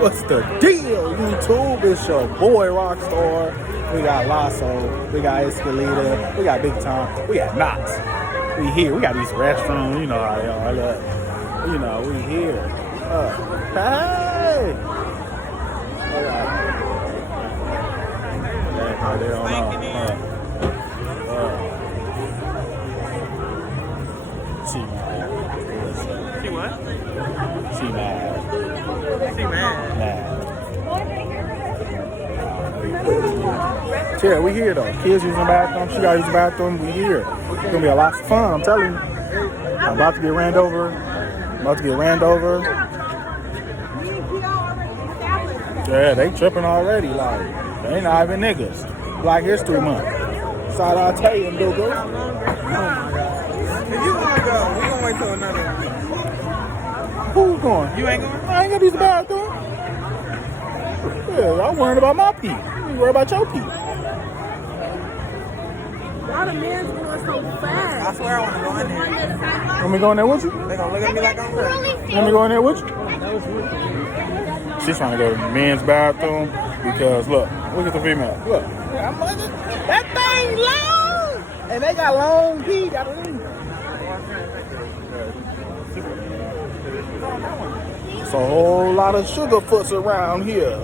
What's the deal, YouTube? It's your boy Rockstar. We got Lasso, we got Escalita, we got Big Time, we got Knox. We here. We got these restrooms, you know how they are. Look, you know, we here. Hey! They don't know. She mad. She what? She mad. She mad. Mad. Yeah, we here though. Kids using the bathroom. She got to use the bathroom. We here. It's gonna be a lot of fun. I'm telling you. I'm about to get ran over. Yeah, they tripping already. Like they not even niggas. Black History Month. Shout out to you, little girl. Oh my God. If you wanna go, we gonna wait till another one. Who's going? You ain't going? I ain't gonna use the bathroom. Yeah, I'm worried about my pee. You worried about your pee. Why the man's going so fast? I swear I wanna go in there. Want me go in there with you? They gonna look at me like I'm crazy. Want me go in there with you? She's trying to go to the men's bathroom because look at the female. Look. That thing long! And they got long pee. It's a whole lot of sugar foots around here.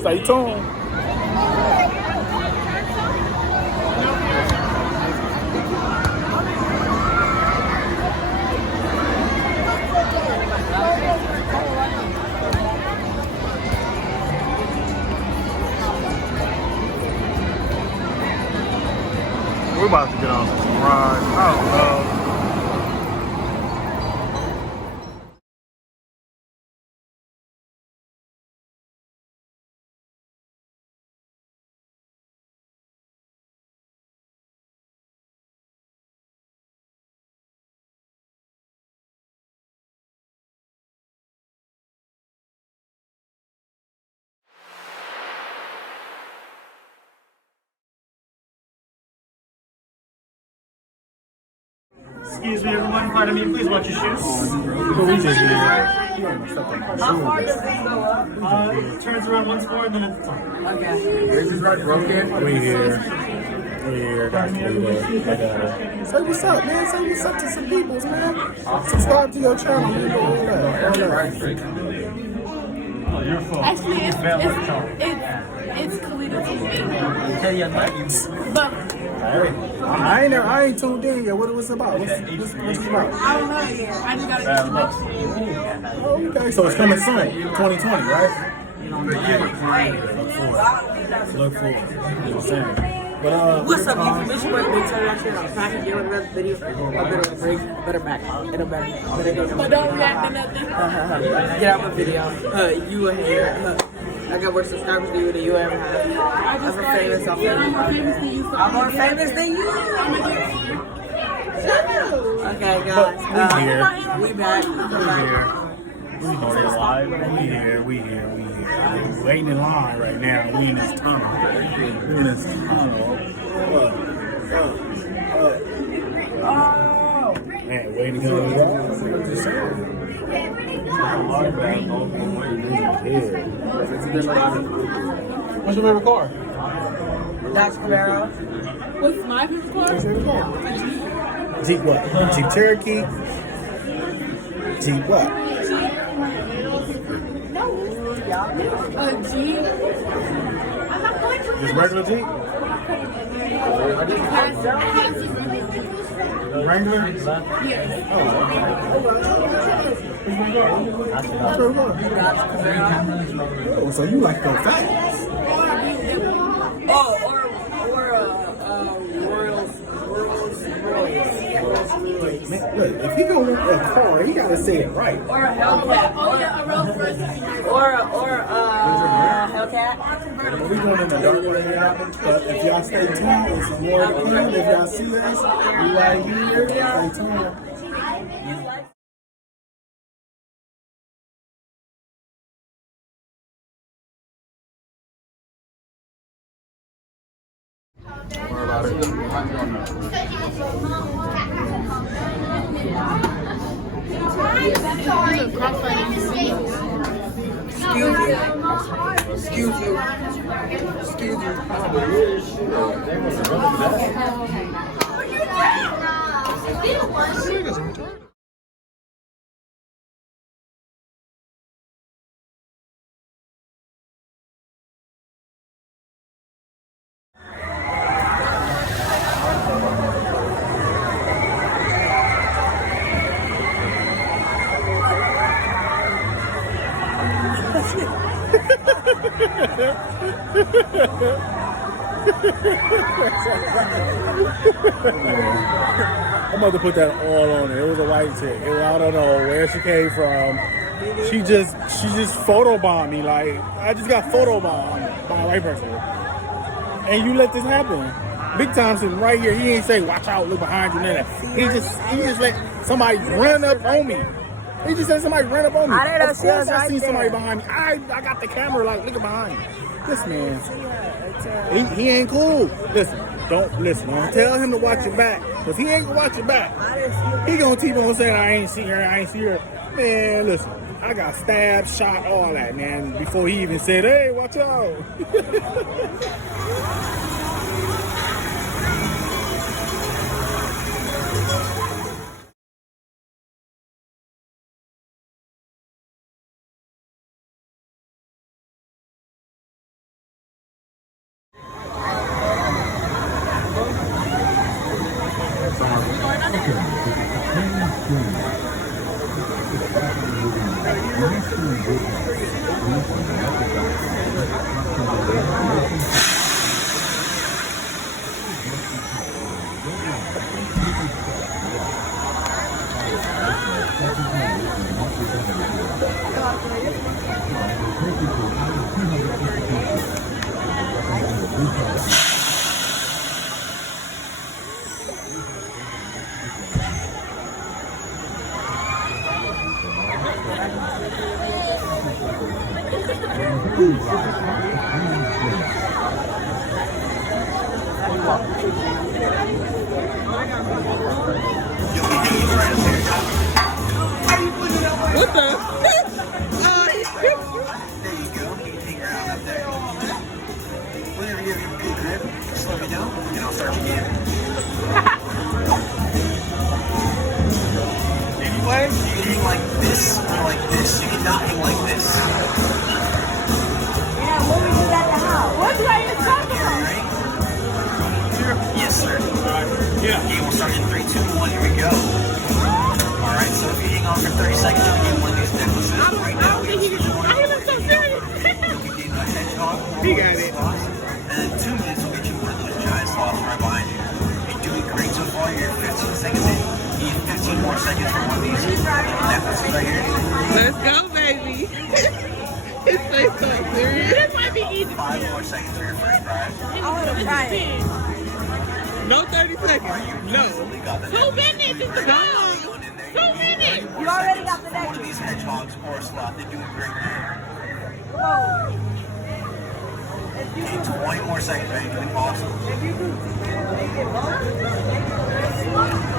Stay tuned. We're about to get on some rides. I don't know. Excuse me, everyone. Pardon me. Please watch your shoes. How far does this go up? It turns around once more, and then it's on. Okay. We here. Say what's up, man. Say what's up to some peoples, man. Subscribe to your channel. You know all that. Your phone. Actually, it's Kalita TV. But I ain't tuned in yet. What it was about? What's it about? I don't know yet. I just gotta get the next Okay, so it's coming soon, 2020, right? Look forward. You know what I'm saying? But What's up, YouTube? It's your boy Big Time Reactions. I'm back again with another video. Better back. It'll better. But don't react to nothing. Get out my video. You are here. I got more subscribers than you ever have. I'm famous. I'm more famous than you. Okay, guys. We back. We here. We're waiting in line right now. We in this tunnel. Man, waiting to go. What's your favorite car? That's Camaro. What's my favorite car? Jeep what? Jeep Cherokee? Jeep what? A Jeep. Just regular Jeep? Wrangler? Yes. Oh, so you like the fast? Or Rolls. Look, if he gonna look at a car, he gotta say it right. Or a Hellcat. Oh yeah, a Rolls Royce. Or Hellcat. We going in the dark right now, but if y'all stay tuned, it's more to come. If y'all see us, we right here. Stay tuned. Excuse me. Excuse you. Excuse you. I'm about to put that oil on it. It was a white chick. I don't know where she came from. She just photobombed me. Like, I just got photobombed by a white person. And you let this happen. Big Time sitting right here. He ain't say, watch out, look behind you, none of that. He just let somebody run up on me. He just said somebody ran up on me. I didn't know of she was course I right seen there. somebody behind me. I got the camera like looking behind me. This man, he ain't cool. Listen, don't tell him to watch your back, because he ain't gonna watch your back. He gonna keep on saying, I ain't see her. Man, listen, I got stabbed, shot, all that, man, before he even said, hey, watch out. What the? There you go. You can take her out up there. Whenever you have your good grip, just let me know, and I'll start you again. Anyway, you can hang like this or like this. You cannot hang like this. Yeah, what we do at the house? What did I even talk about? Ready? Yes, sir. Yeah. Okay, we'll start in 3, 2, 1. Here we go. All right. So if you hang on for 30 seconds, you'll get one of these necklaces. Right now, we have so serious. A hedgehog. He got it. And in 2 minutes, we'll get you one of those giant sloths right behind you. You're doing great so far. You're 15 seconds in. You need 15 more seconds for one of these necklaces right here. Let's go, baby. His face so serious. This might be easy. 5 more seconds for your first prize. I want to try it. No 30 seconds. No. 2 minutes is the goal. 2 minutes. You already got the One of necklace. these hedgehogs or a sloth, they're doing great. Whoa. If you You need do, 20 more seconds, right? You're doing awesome. if you do, make it longer.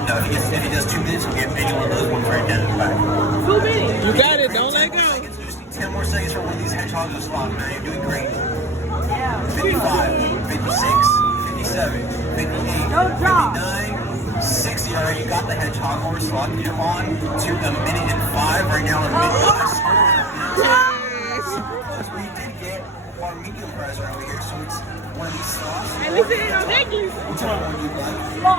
No, if he does 2 minutes, we'll get any one of those ones right down in the back. 2 minutes. You got it. Don't let go. Seconds, you just need 10 more seconds for one of these hedgehogs or sloths, man. You're doing great. Yeah. 55, 56, 57, 58, Don't drop. 59, 60. All right, you got the hedgehog or sloth. You're on to a minute and 5 right now. A minute Plus, we did get our medium prize right over here, so it's one of these sloths. At least it ain't no necklace. Whichever one you like.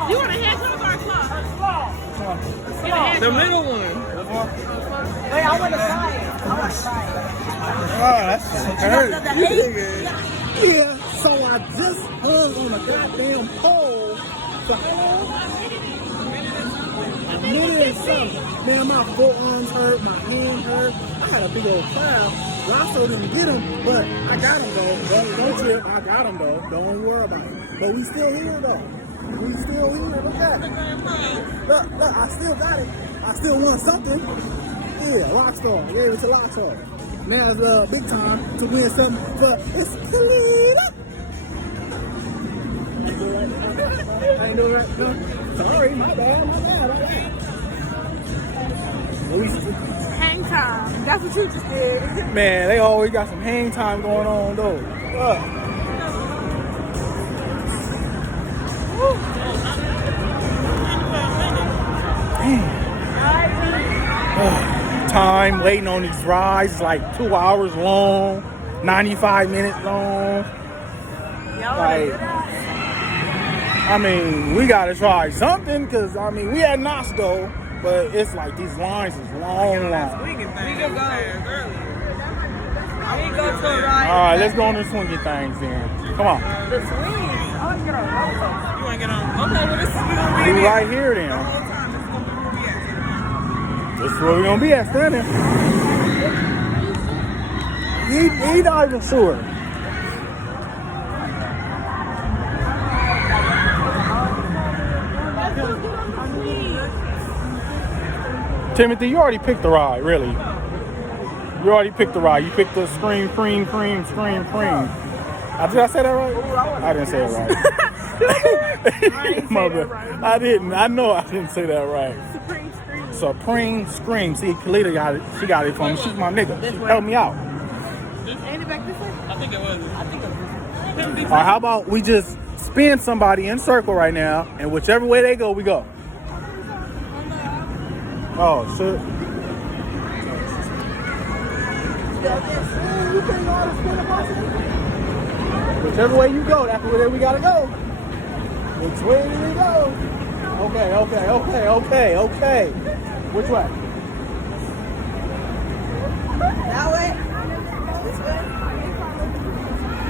You want a hedgehog or a claw? Get a hedgehog. The middle one. Wait, I want to try it. I want to try it. Oh, that's hurt. The 8? Yeah, so I just hung on a goddamn pole for how long? A minute and something. Man, my forearms hurt, my hand hurt. I had a big old crowd. Rosso didn't get him, but I got him though. Don't trip. I got him though. Don't worry about it. But we still here though. We still here. Look at it. Look, I still got it. I still won something. Yeah, Lockstar. Gave it to Lockstar. Now it's big time to win something for Escalita. I ain't doing right. No. Sorry, my bad. Hang time. That's what you just did. Man, they always got some hang time going on though. Time waiting on these rides is like 2 hours long, 95 minutes long. Like, I mean, we gotta try something because I mean we had Knox though, but it's like these lines is long. We can go. We can go to a ride. All right, let's go on the swinging things then. Come on. The swings. I want to get on a roller coaster. You ain't get on. Okay, well, this is gonna be We right here then. the whole time. This is This is gonna be where we at. where we gonna be at standing. He not even sure. Timothy, you already picked the ride, really. You already picked the ride. You picked the scream, cream. Did I say that right? I didn't say it right. Mother, I didn't. I know I didn't say that right. Supreme Scream. See, Kalita got it. She got it from me. She's my nigga. Help me out. Ain't it back this way? I think it was. All right, how about we just spin somebody in circle right now, and whichever way they go, we go. Oh, shit. Whichever way you go, that's where we gotta go. Which way do we go? Okay. Which way? That way? This way?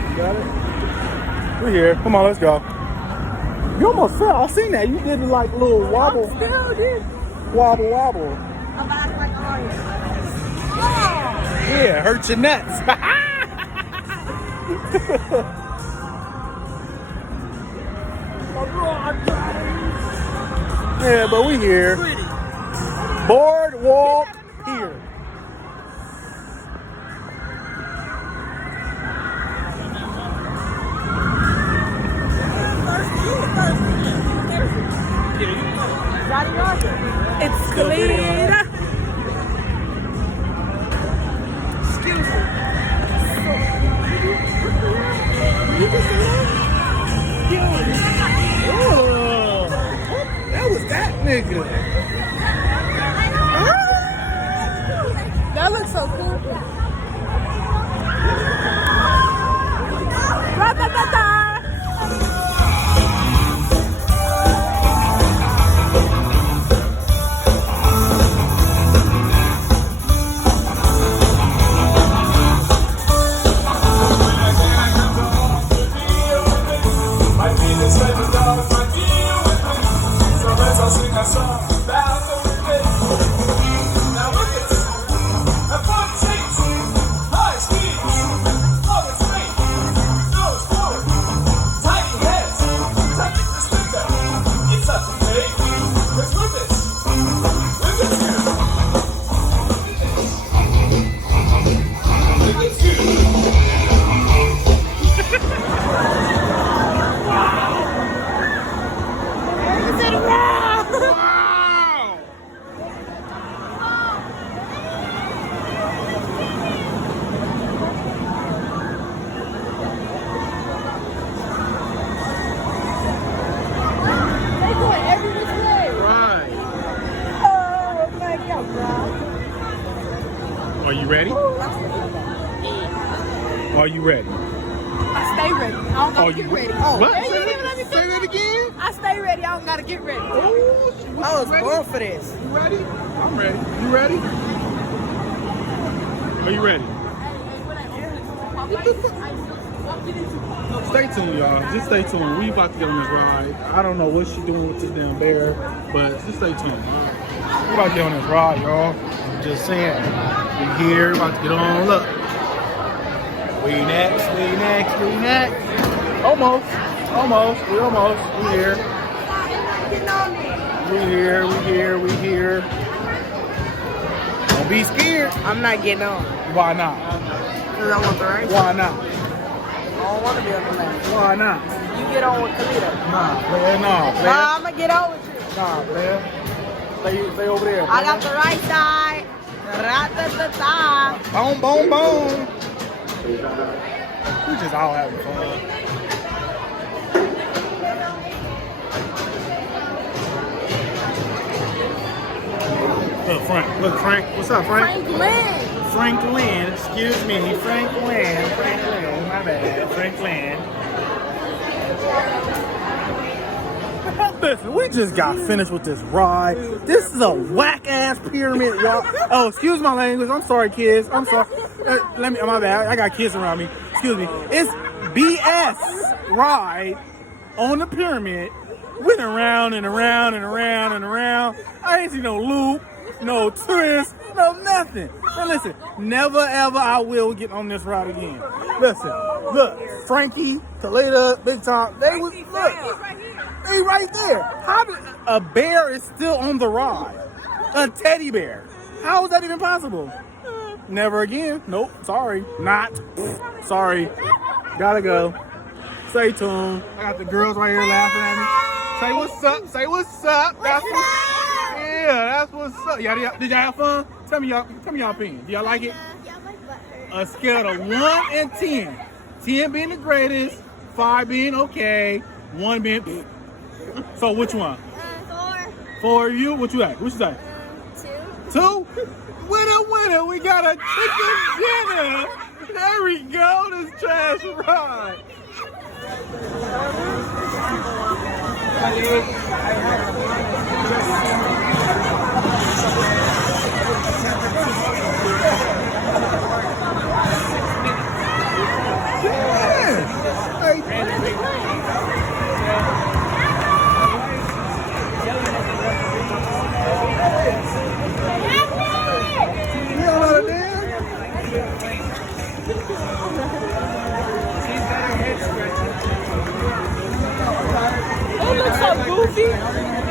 You got it? We're here. Come on, let's go. You almost fell. I seen that. You did like a little wobble. Still did. Wobble. I'm about like orange. Yeah, hurt your nuts. Yeah, but we here. Boardwalk here. It's Kalita. Excuse me. You can see that? Oh, that was that nigga. That looks so cool. Ra-ta-ta-ta. Are you ready? Are you ready? I stay ready. I don't gotta get ready. What? Hey, you didn't even let me Say that again? I stay ready. I don't gotta get ready. I was born for this. You ready? I'm ready. You ready? Are you ready? Stay tuned, y'all. Just stay tuned. We about to get on this ride. I don't know what she's doing with this damn bear, but just stay tuned. We about to get on this ride, y'all. I'm just saying. We here. We about to get on. Look. We next. Almost. We here. We here. Don't be scared. I'm not getting on. Why not? Because I want the race. Why not? I don't want to be on the lane. Why not? You get on with Kalita. Nah, player. Nah, I'm going to get on with you. Nah, player. Stay over there. I got the right side. Ra-ta-ta-ta. Boom, boom, boom. We just all having fun. Look, Frank. Look, Frank. What's up, Frank? Franklin. Excuse me. Franklin. My bad. Franklin. Listen, we just got finished with this ride. This is a whack-ass pyramid walk. Oh, excuse my language. I'm sorry, kids. I'm sorry. My bad. I got kids around me. Excuse me. It's BS ride on the pyramid. Went around and around and around and around. I ain't see no loop, no twist, no nothing. Now listen, never ever I will get on this ride again. Listen, look, Frankie, Toledo, Big Tom, they right there. How did a bear is still on the ride? A teddy bear. How is that even possible? Never again. Nope. Sorry. Not. Sorry. Gotta go. Stay tuned. I got the girls right here laughing at me. Say what's up. Say what's up. That's what's up. Did y'all have fun? Tell me y'all opinion. Do y'all like it? A scale of 1 and 10. 10 being the greatest, 5 being okay, 1 being. So which one? 4 of you? What you like? What you say? 2. 2? Winner. We got a chicken dinner. There we go. This trash ride.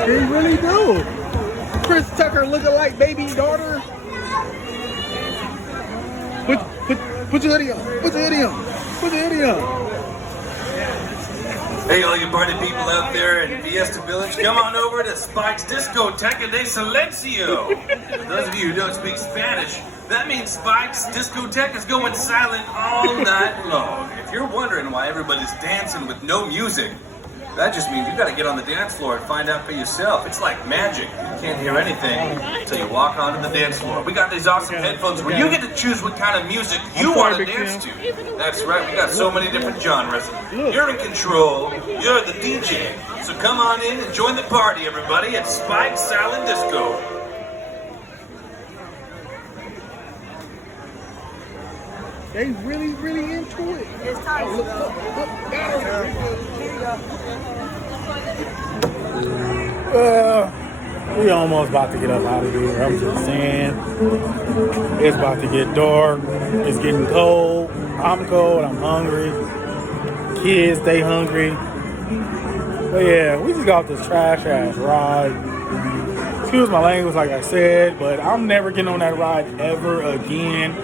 They really do. Chris Tucker lookalike baby daughter. Put your hoodie on. Put your hoodie on. Put your hoodie on. Hey, all you party people out there in Fiesta Village, come on over to Spike's Discoteca de Silencio. Those of you who don't speak Spanish, that means Spike's Discoteca is going silent all night long. If you're wondering why everybody's dancing with no music, that just means you gotta get on the dance floor and find out for yourself. It's like magic. You can't hear anything until you walk onto the dance floor. We got these awesome headphones where you get to choose what kind of music you want to dance to. That's right, we got so many different genres. You're in control, you're the DJ. So come on in and join the party, everybody, at Spike's Silent Disco. They really into it. It's time. We almost about to get up out of here. I'm just saying. It's about to get dark. It's getting cold. I'm cold. I'm hungry. Kids, they hungry. But yeah, we just got this trash ass ride. Excuse my language, like I said, but I'm never getting on that ride ever again.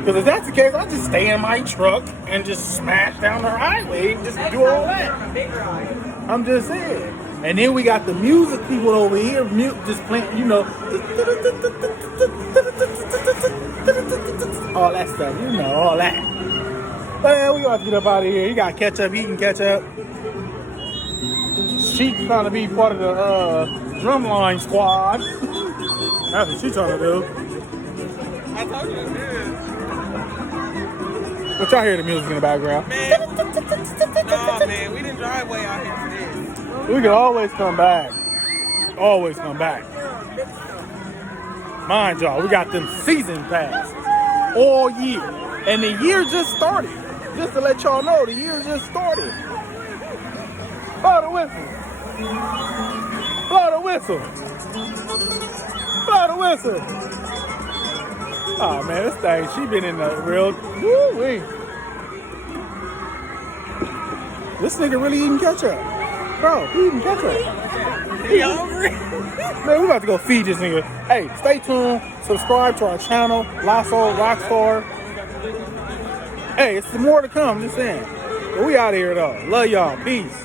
Because if that's the case, I'll just stay in my truck and just smash down the highway and just do all that. I'm just saying. And then we got the music people over here, just playing, you know, all that stuff, you know, all that. But yeah, we got to get up out of here. You got ketchup, eating ketchup. She's trying to be part of the drumline squad. That's what she's trying to do. I told you it's good. But y'all hear the music in the background. Man, nah, man, we didn't drive way out here for this. We can always come back. Always come back. Mind y'all, we got them season passes all year. And the year just started. Just to let y'all know, the year just started. Blow the whistle. Blow the whistle. Blow the whistle. Oh man, this thing, she been in the real, woo-wee. This nigga really eating ketchup. Bro, he eating ketchup. He hungry? Man, we about to go feed this nigga. Hey, stay tuned. Subscribe to our channel, Lasso Rockstar. Hey, it's more to come, just saying. But we out of here though. Love y'all. Peace.